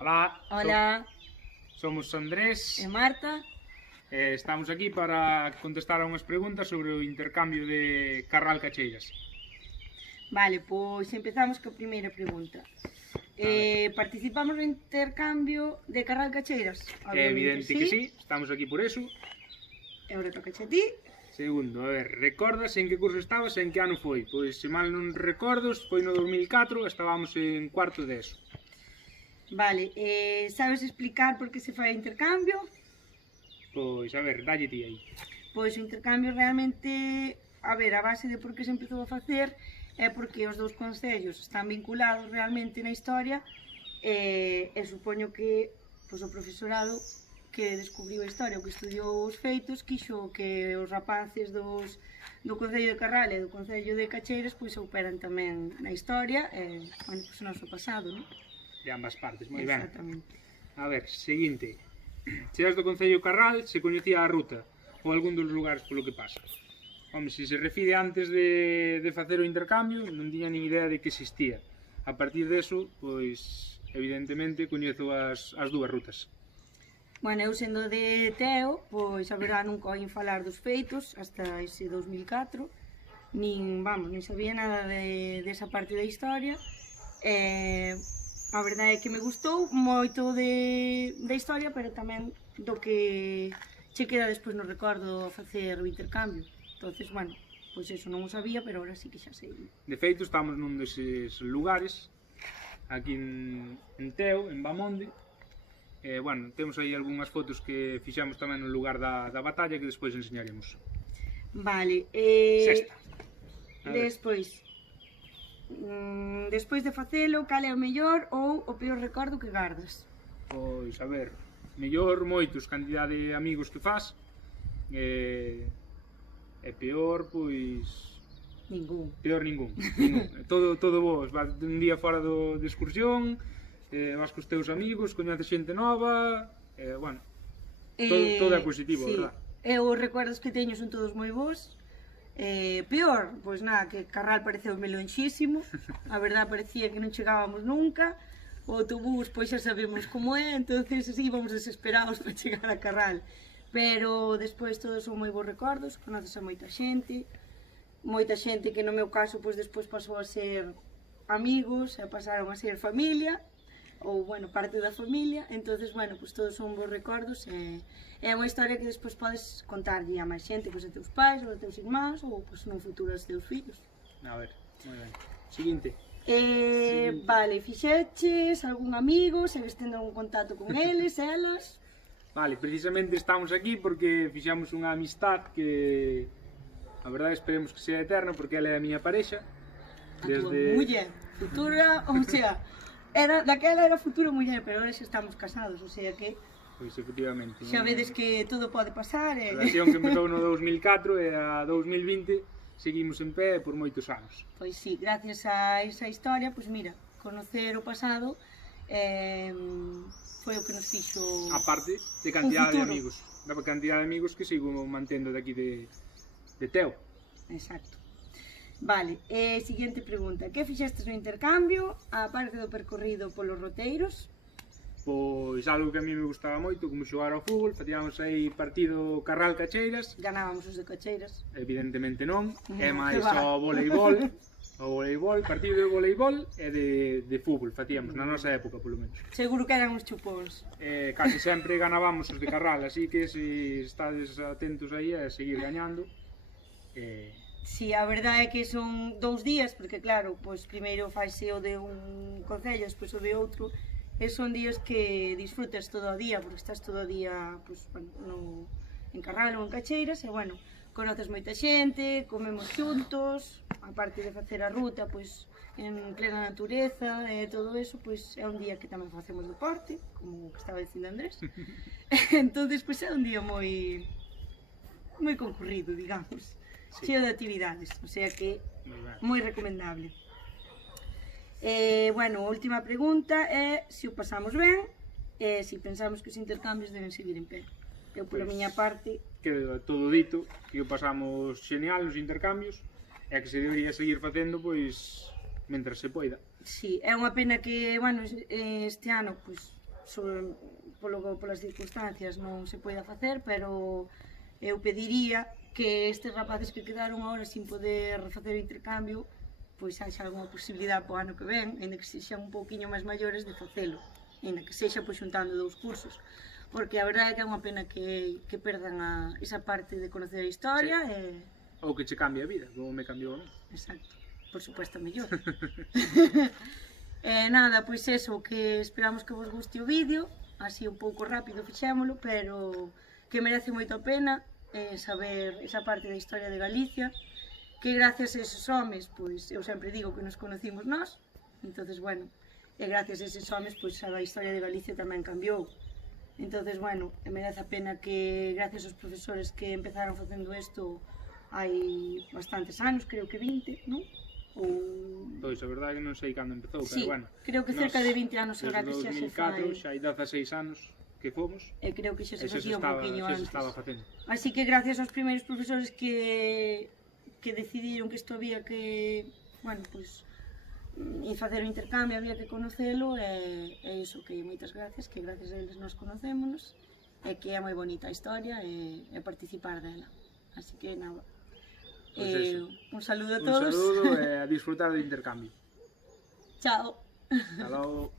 Hola, Hola, somos Andrés é Marta. e estamos aquí para contestar a unhas preguntas sobre o intercambio de Carral Cacheiras. Vale, pois empezamos coa primeira pregunta. Participamos no intercambio de Carral Cacheiras? É evidente que sí, estamos aquí por eso. E agora toca a ti. Segundo, a ver, recordas en que curso estabas e en que ano foi? Pois, se mal non recordo, foi no 2004, estábamos en cuarto de eso. Vale, sabes explicar por que se fai o intercambio? Pois, a ver, dalle ti aí. Pois o intercambio realmente, a ver, a base de por que se empezou a facer é porque os dous concellos están vinculados realmente na historia e supoño que pois, o profesorado que descubriu a historia, o que estudiou os feitos, quixo que os rapaces do Concello de Carral e do Concello de Cacheiras pois operan tamén na historia e, bueno, pois o noso pasado, non? De ambas partes, moi ben. Exactamente. A ver, seguinte. Chegas do Concello de Carral, se coñecía a ruta ou algún dos lugares polo que pasa. Home, se se refire antes de facer o intercambio, non tiña nin idea de que existía. A partir deso, pois, evidentemente, coñezo as dúas rutas. Bueno, eu sendo de Teo, pois a verdade nunca oín falar dos feitos hasta ese 2004, nin sabía nada desa parte da historia. A verdade é que me gustou moito da historia, pero tamén do que che queda despois no recordo facer o intercambio. Entonces, bueno, pois eso non o sabía, pero ahora sí que xa sei. De feito, estamos nun deses lugares, aquí en Teo, en Bamonde. Bueno, temos aí algunhas fotos que fixamos tamén no lugar da batalla que despois enseñaremos. Vale, Sexta. Despois de facelo, cal é o mellor ou o peor recordo que gardas? Pois, a ver, mellor moitos, cantidade de amigos que faz, e peor, pois... Ningún. Peor ningún. Todo vos, vas un día fora de excursión, vas cos teus amigos, coñeces xente nova, bueno, todo é positivo, sí. verdad? Os recuerdos que teño son todos moi bons. Peor, pois nada, que Carral pareceu melonxísimo, a verdade parecía que non chegábamos nunca, o autobús pois xa sabemos como é, entonces íbamos desesperados para chegar a Carral, pero despois todos son moi bons recordos, conoces a moita xente que no meu caso pois despois pasou a ser amigos e pasaron a ser familia, ou, bueno, parte da familia, entonces, bueno, pues todos son bons recordos e é unha historia que despois podes contarlle a máis xente, pois a teus pais, ou a teus irmáns, ou pois no futuro aos teus fillos. A ver, moi ben. Seguinte. Vale, fixeches algún amigo, segues tendo algún contacto con eles, elas? Vale, precisamente estamos aquí porque fixamos unha amistad que a verdade esperemos que sea eterna porque ela é a miña parexa. A tua muller, futura, ou sea, daquela era futura muller, pero ahora xa estamos casados, o sea que Pois efectivamente. xa vedes que todo pode pasar. A relación que empezou no 2004 e a 2020 seguimos en pé por moitos anos. Pois sí, gracias a esa historia, pois mira, conocer o pasado foi o que nos fixo A parte de cantidade de amigos, da cantidade de amigos que sigo mantendo de aquí de Teo. Exacto. Vale, siguiente pregunta. Que fixestes no intercambio, a parte do percorrido polos roteiros? Pois algo que a mí me gustaba moito, como xogar ao fútbol, facíamos aí partido Carral Cacheiras. Ganábamos os de Cacheiras. Evidentemente non, é No, máis o voleibol, partido de voleibol e de fútbol facíamos, na nosa época polo menos. Seguro que eran uns chupóns. Casi sempre ganábamos os de Carral, así que se estades atentos aí a seguir gañando. Si, a verdade é que son 2 días, porque claro, pois primeiro faise o de un concello, despois o de outro, e son días que disfrutas todo o día, porque estás todo o día pois, bueno, en Carral ou en Cacheiras, e bueno, conoces moita xente, comemos xuntos, aparte de facer a ruta, pois en plena natureza e todo eso, pois é un día que tamén facemos deporte, como estaba dicindo Andrés. Entonces, pois é un día moi concurrido, digamos. Sí. Cheo de actividades, o sea que moi recomendable. Bueno, a última pregunta é se o pasamos ben e se pensamos que os intercambios deben seguir en pé. Eu, pola miña parte... Queda todo dito, que o pasamos genial nos intercambios e que se debería seguir facendo, pois, mentras se poida. Sí, é unha pena que, bueno, este ano, pois, polas circunstancias non se poida facer, pero eu pediría que estes rapaces que quedaron agora sin poder facer o intercambio, pois haxa algunha posibilidade para o ano que ven, ainda que sexan un pouquiño máis maiores, de facelo, ainda que sexa pois xuntando 2 cursos, porque a verdade é que é unha pena que perdan esa parte de conocer a historia. Ou que che cambie a vida, como me cambiou a mí. Exacto, por suposto mellor. Nada, pois eso, que esperamos que vos guste o vídeo, así un pouco rápido fixémolo, pero que merece moito a pena saber esa parte da historia de Galicia, que gracias a esos homes, pois eu sempre digo que nos conocimos nós, entonces bueno, e gracias a esos homes, pois a historia de Galicia tamén cambiou. Entonces, bueno, merece a pena que gracias aos profesores que empezaron facendo isto hai bastantes anos, creo que 20, non? Pois a verdade é que non sei cando empezou, sí, pero bueno, creo que cerca de 20 anos agora que xa se fai. Desde 2004, xa hai 16 anos que fomos, e creo que xa se facía un poquinho antes. Estaba facendo. Así que gracias aos primeiros profesores que decidiron que isto había que, bueno, pois, facer o intercambio, había que conocelo, e iso, que moitas gracias, que gracias a eles nos conocémonos, e que é moi bonita a historia e participar dela. Así que nada. Un saludo a todos. Un saludo e a disfrutar do intercambio. Chao. Hasta logo.